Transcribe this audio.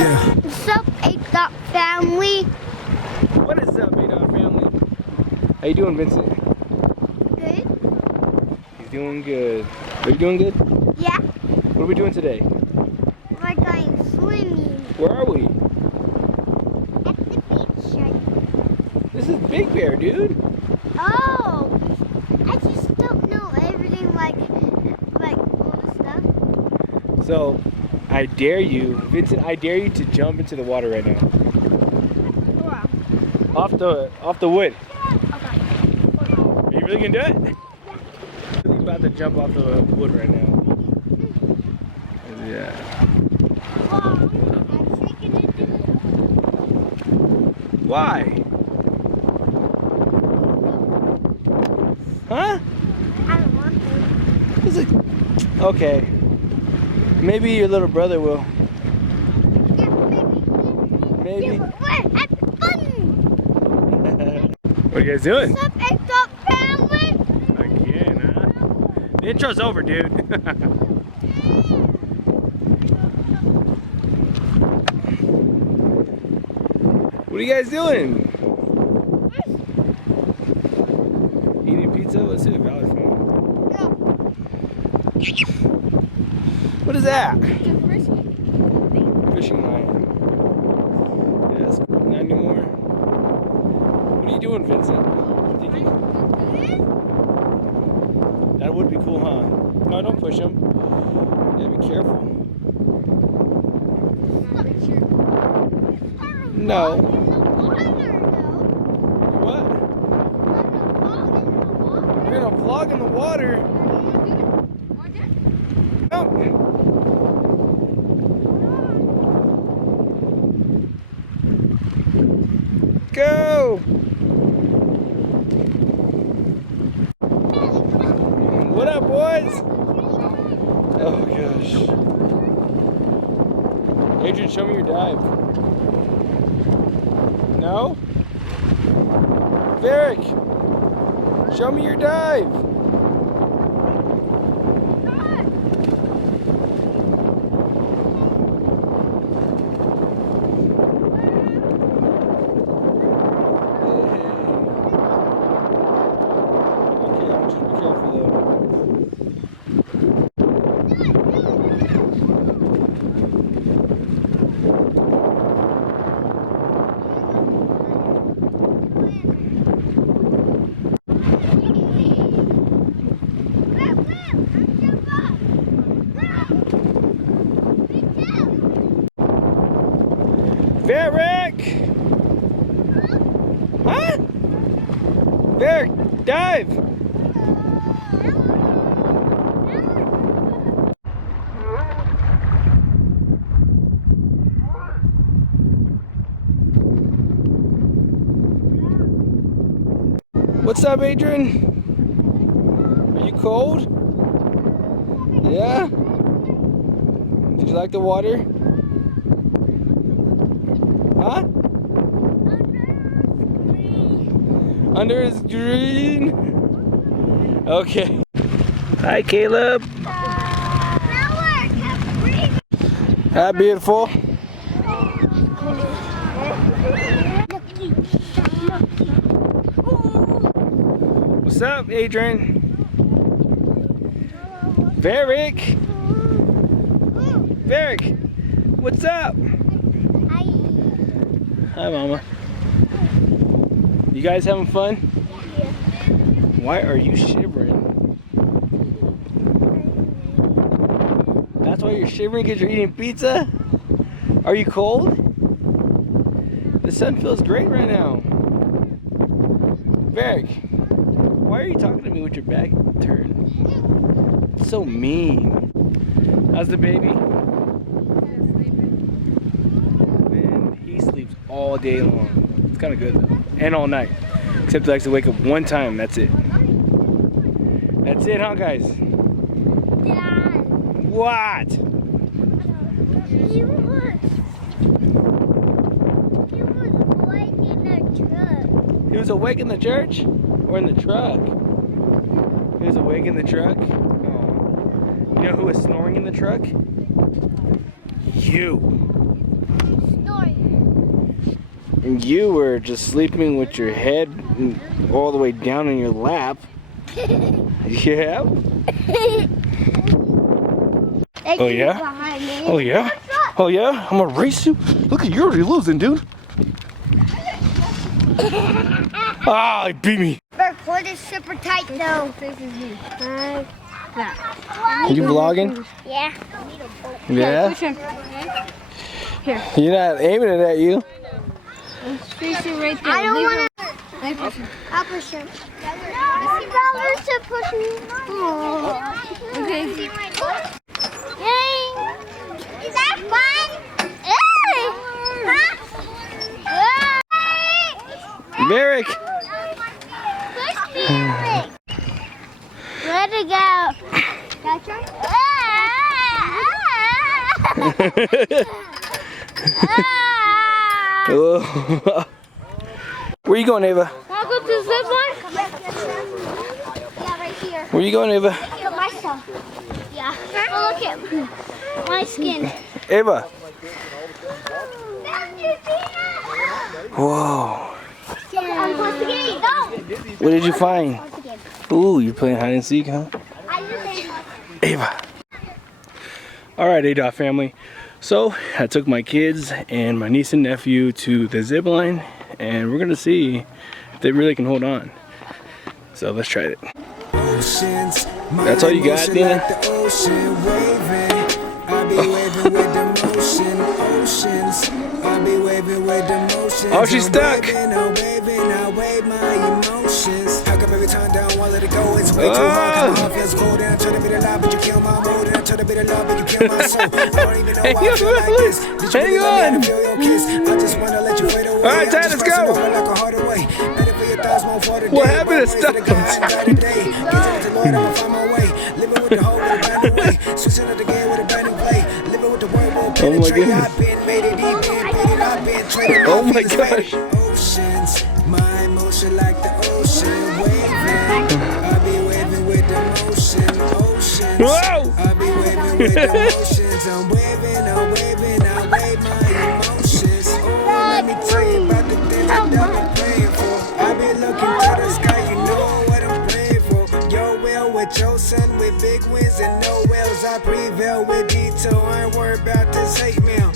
Yeah. What's up, A-Dot family? What is up, A-Dot family? How you doing, Vincent? Good? He's doing good. Are you doing good? Yeah. What are we doing today? We're going swimming Where are we? at the beach. This is Big Bear, dude. Oh, I just don't know everything like all the stuff. So, I dare you, Vincent, I dare you to jump into the water right now. Wow. Off the wood. Okay. Are you really gonna do it? Yeah. Really about to jump off the wood right now. Yeah. Well, I'm shaking it. Why? Huh? I don't want to. It's like, okay. Maybe your little brother will. Yeah, maybe. Maybe. Yeah, but we're having fun. What are you guys doing? What's up, A-Dot family? Again, huh? The intro's over, dude. What are you guys doing? Eating pizza? Let's see a valid phone. No. What is that? Just fishing. Fishing line. Yes, not anymore. What are you doing, Vincent? That would be cool, huh? No, don't push him. Yeah, be careful. No. What? You're gonna vlog in the water? No. Go! What up, boys? Oh gosh. Adrian, show me your dive. No? Varric, show me your dive. Varric! Huh? Varric, dive! What's up, Adrian? Are you cold? Yeah? Did you like the water? Huh? Under his green. Okay. Hi, Caleb. Hi, beautiful. What's up, Adrian? Varric. Varric, what's up? Hi. Hi, Mama. You guys having fun? Yeah. Why are you shivering? That's why you're shivering, because you're eating pizza? Are you cold? The sun feels great right now. Varric, why are you talking to me with your back turned? It's so mean. How's the baby? Man, he sleeps all day long. It's kind of good though. And all night. Except he likes to wake up one time, that's it. That's it, huh, guys? Dad. What? He was awake in the truck. He was awake in the church? Or in the truck? He was awake in the truck? Oh. You know who was snoring in the truck? You. You were just sleeping with your head all the way down in your lap. Yeah? Oh yeah? Oh yeah? Oh yeah? I'm gonna race you? Look at you already losing, dude. Ah, he beat me. But hold it super tight though. You vlogging? Yeah. Yeah? Here. You're not aiming it at you. Face it right there. I don't Leave want it. to. I'll push him. Brothers to push me. Okay. Yay! Is that fun? Hey! Huh? Merrick! Push me, Eric. Let it go. Gotcha? Where you going, Ava? Wanna go to the zip line? Yeah, right here. Where you going, Ava? Look at myself. Yeah. Oh, look at my skin. Ava. Whoa. I'm supposed to get it. No. What did you find? Ooh, you're playing hide and seek, huh? I just Ava. All right, ADOT family. So I took my kids and my niece and nephew to the zip line, and we're gonna see if they really can hold on. So let's try it. That's all you got, Dina? Oh, she's stuck. Hang on. All right, Dad, let's go. What happened to stuff? Oh my goodness. Oh my gosh. My emotion like the ocean waving. I'll be waving with the motion. Oceans. Whoa! I'll be waving with the motions. I'm waving, I wave my emotions. Oh, let me tell you about the things that I've been praying for. I've been looking to the sky, you know what I'm praying for. Your will with your son with big wins and no wells. I prevail with detail. I ain't worried about this hate mail.